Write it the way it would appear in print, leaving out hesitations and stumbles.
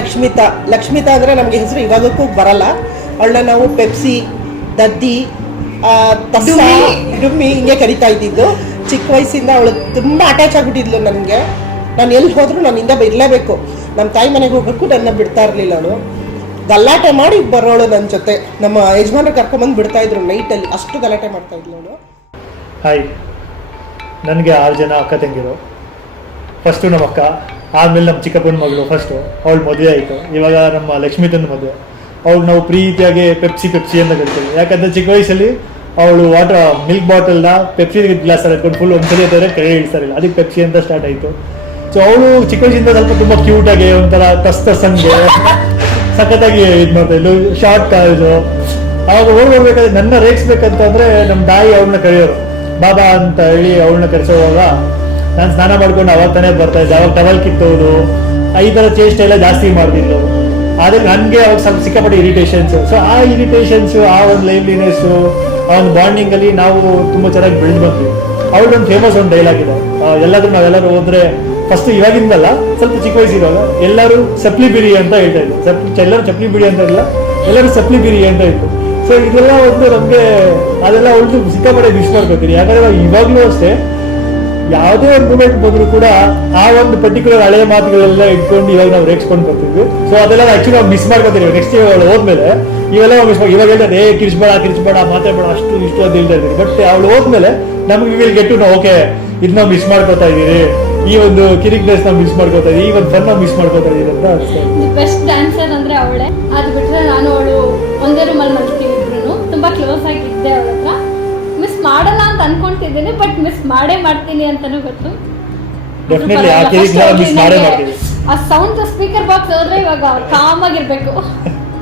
ಲಕ್ಷ್ಮಿತಾ ಅಂದರೆ ನಮಗೆ ಹೆಸರು ಇವಾಗಕ್ಕೂ ಬರಲ್ಲ. ಅವಳನ್ನ ನಾವು ಪೆಪ್ಸಿ, ದದ್ದಿ, ಡುಮ್ಮಿ ಹಿಂಗೆ ಕರಿತಾ ಇದ್ದಿದ್ದು. ಚಿಕ್ಕ ವಯಸ್ಸಿಂದ ಅವಳು ತುಂಬ ಅಟ್ಯಾಚ್ ಆಗಿಬಿಟ್ಟಿದ್ಲು ನನಗೆ. ನಾನು ಎಲ್ಲಿ ಹೋದರೂ ನನ್ನಿಂದ ಇರಲೇಬೇಕು. ನಮ್ಮ ತಾಯಿ ಮನೆಗೆ ಹೋಗೋಕ್ಕೂ ನನ್ನ ಬಿಡ್ತಾ ಇರಲಿಲ್ಲ. ಅವಳು ಗಲಾಟೆ ಮಾಡಿ ಬರೋಳು ನನ್ನ ಜೊತೆ. ನಮ್ಮ ಯಜಮಾನ್ರು ಕರ್ಕೊಂಬಂದು ಬಿಡ್ತಾಯಿದ್ರು ನೈಟಲ್ಲಿ, ಅಷ್ಟು ಗಲಾಟೆ ಮಾಡ್ತಾಯಿದ್ಲು ಅವಳು. ಹಾಯ್, ನನಗೆ 6 ಜನ ಅಕ್ಕ ತಂಗಿರು. ಫಸ್ಟು ನಮ್ಮ ಅಕ್ಕ, ಆದಮೇಲೆ ನಮ್ಮ ಚಿಕ್ಕಪ್ಪನ ಮಗಳು ಫಸ್ಟು, ಅವಳು ಮದುವೆ ಆಯಿತು. ಇವಾಗ ನಮ್ಮ ಲಕ್ಷ್ಮೀತನ ಮದುವೆ. ಅವಳು ನಾವು ಪ್ರೀತಿಯಾಗಿ ಪೆಪ್ಸಿ ಅಂತ ಕರಿತೀವಿ. ಯಾಕಂದರೆ ಚಿಕ್ಕ ವಯಸ್ಸಲ್ಲಿ ಅವಳು ಮಿಲ್ಕ್ ಬಾಟಲ್ನ ಪೆಪ್ಸಿ ಗ್ಲಾಸಲ್ಲಿ ಇಟ್ಕೊಂಡು ಫುಲ್ ಒಂದ್ಸಲಿ ಇದ್ದಾರೆ ಕೈ ಇಳಿಸ್ತಾರಿಲ್ಲ, ಅದಕ್ಕೆ ಪೆಪ್ಸಿ ಅಂತ ಸ್ಟಾರ್ಟ್ ಆಯಿತು. ಸೊ ಅವಳು ಚಿಕ್ಕ ವಯಸ್ಸಿಂದ ಸ್ವಲ್ಪ ತುಂಬ ಕ್ಯೂಟಾಗಿ ಒಂಥರ ತಸ್ತಂಗೆ ಸಖತ್ತಾಗಿ ಇದು ಮಾಡ್ತಾ ಇದ್ಲು. Short college. ಅವಾಗ ಹೋಗ್ಬೇಕಾದ್ರೆ ನನ್ನ ರೇಗಿಸ್ಬೇಕಂತಂದರೆ ನಮ್ಮ ತಾಯಿ ಅವ್ಳನ್ನ ಕರೆಯೋರು, ಬಾಬಾ ಅಂತ ಹೇಳಿ ಅವಳನ್ನ ಕರೆಸೋವಾಗ ನಾನು ಸ್ನಾನ ಮಾಡ್ಕೊಂಡು ಅವಾಗ ತಾನೇ ಬರ್ತಾ ಇದ್ದೆ. ಅವಾಗ ಟವಲ್ ಕಿತ್ತೋದು, ಈ ಥರ ಚೇಷ್ಟೆ ಎಲ್ಲ ಜಾಸ್ತಿ ಮಾಡ್ತಿದ್ಲು. ಆದರೆ ನನಗೆ ಅವಾಗ ಸ್ವಲ್ಪ ಸಿಕ್ಕಾಪಟ್ಟೆ ಇರಿಟೇಷನ್ಸು. ಸೊ ಆ ಇರಿಟೇಷನ್ಸು, ಆ ಒಂದು ಲೈವ್ಲಿನೆಸ್ಸು, ಆ ಒಂದು ಬಾಂಡಿಂಗಲ್ಲಿ ನಾವು ತುಂಬ ಚೆನ್ನಾಗಿ ಬೆಳೆದು ಬಂದ್ವಿ. ಅವಳದೊಂದು ಫೇಮಸ್ ಒಂದು ಡೈಲಾಗ್ ಇದೆ, ನಾವೆಲ್ಲರೂ ಹೋದ್ರೆ ಫಸ್ಟ್ ಇವಾಗಿಂದಲ್ಲ, ಸ್ವಲ್ಪ ಚಿಕ್ಕ ವಯಸ್ಸಿರುವಾಗ ಎಲ್ಲರೂ ಸಪ್ಲಿ ಬಿರಿ ಅಂತ ಹೇಳ್ತಾ ಇದ್ರು. ಎಲ್ಲರೂ ಚಪ್ಲಿ ಬಿಡಿ ಅಂತ ಇಲ್ಲ, ಎಲ್ಲರೂ ಸಪ್ಲಿ ಬಿರಿ ಅಂತ ಇತ್ತು. ಸೊ ಇದೆಲ್ಲ ಒಂದು ನಮಗೆ ಅದೆಲ್ಲ ಅವಳು ಸಿಕ್ಕಾಪಟ್ಟೆ ಮಿಸ್ ಮಾಡ್ಕೊತೀರಿ. ಯಾಕಂದ್ರೆ ಇವಾಗಲೂ ಅಷ್ಟೇ ಯಾವುದೇ ಒಂದು ಮೂಮೆಂಟ್ ಬಂದರೂ ಕೂಡ ಆ ಒಂದು ಪರ್ಟಿಕ್ಯುಲರ್ ಹಳೆಯ ಮಾತುಗಳೆಲ್ಲ ಇಟ್ಕೊಂಡು ಇವಾಗ ನಾವು ರೇಗಿಸ್ಕೊಂಡು ಬರ್ತಿದ್ವಿ. ಸೊ ಅದೆಲ್ಲ ಆಕ್ಚುಲಿ ನಾವು ಮಿಸ್ ಮಾಡ್ಕೊತೀವಿ. ನೆಕ್ಸ್ಟ್ ಅವಳು ಹೋದ್ಮೇಲೆ ಇವೆಲ್ಲ ಮಿಸ್ ಮಾಡಿ, ಇವಾಗ ಹೇಳ್ತಾರೆ ಕಿರಿಸ್ಬೇಡ ಮಾತಾಡ್ಬೇಡ ಅಷ್ಟು ಇಷ್ಟು ಅಂತ ಹೇಳ್ತಾ ಇದ್ದೀವಿ. ಬಟ್ ಅವಳು ಹೋದ್ಮೇಲೆ ನಮ್ಗೆ will get to know, okay ಇದು ನಾವು ಮಿಸ್ ಮಾಡ್ಕೊತಾ ಇದೀವಿ, ಈ ಒಂದು ಕಿರಿಕ್ನೆಸ್ ನಾವು ಮಿಸ್ ಮಾಡ್ಕೊತಾ ಇದೀವಿ, ಈ ಒಂದು ಫನ್ ನಾವು ಮಿಸ್ ಮಾಡ್ಕೊತಾ ಇದೀವಿ ಅಂತ ಅನಿಸ್ತಾ ಇದೆ. ಬೆಸ್ಟ್ ಡ್ಯಾನ್ಸರ್ ಅಂದ್ರೆ ಅವಳೇ. ಅದು ಬಿಟ್ಟರೆ ನಾನು ಅವಳು ಒಂದೇ ರೂಮಲ್ಲಿ ಮಲ್ತೀವಿ, ಇಬ್ರು ತುಂಬಾ ಕ್ಲೋಸ್ ಆಗಿದ್ದೆ. ಅವಳ ಹತ್ರ ಮಿಸ್ ಮಾಡಲ್ಲ ಅಂತ ಅನ್ಕೊಂತಿದ್ದೀನಿ, ಬಟ್ ಮಿಸ್ ಮಾಡ್ತೀನಿ ಅಂತಾನೂ ಗೊತ್ತು. ಡೆಫಿನೆಟ್ಲಿ ಆ ಕಿರಿಕ್ ಮಿಸ್ ಮಾಡೇ ಮಾಡ್ತೀವಿ. ಆ ಸೌಂಡ್ ಸ್ಪೀಕರ್ ಬಾಕ್ಸ್ ಹೋದ್ರೆ ಇವಾಗ ಕಾಮ್ ಆಗಿರ್ಬೇಕು.